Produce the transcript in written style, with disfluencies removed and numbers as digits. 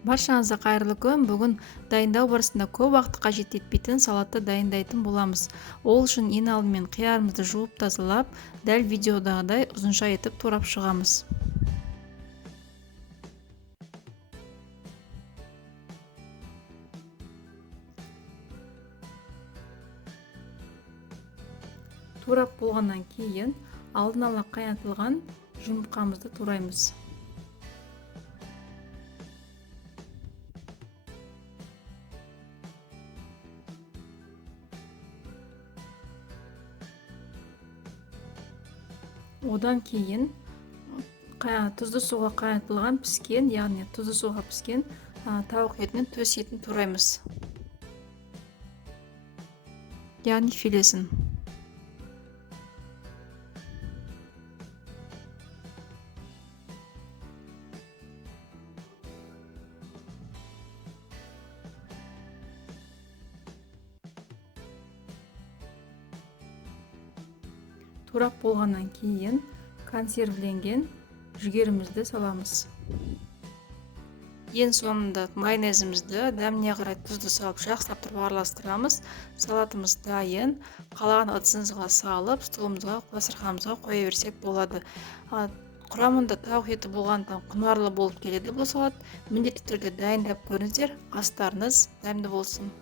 Баршаңызға қайырлы күн. Бүгін дайындау барысында көп уақыт қажет етпейтін салатты дайындайтын боламыз. Ол үшін ең алдымен қиярымызды жуып тазалап, дәл видеодағыдай ұзынша етіп турап шығамыз. Турап болғаннан кейін алдын ала қайнатылған жұмыртқамызды тураймыз. Одан кейін тұзды суға қайнатылған піскен, яғни тұзды суға піскен тауық етінің төс етін тураймыз. Яғни филесін. Турап болғаннан кейін консервіленген жүгерімізді саламыз. Ең соңында майонезімізді дәміне қарай тұзды салып жақсылап тұрып араластырамыз. Салатымыз дайын. Қалған ыдысымызға салып, столымызға, дастарханымызға қоя берсек болады. Құрамында тауық еті болғандықтан құнарлы болып келеді бұл салат. Міндетті түрде дайындап көріңіздер. Астарыңыз дәмді болсын.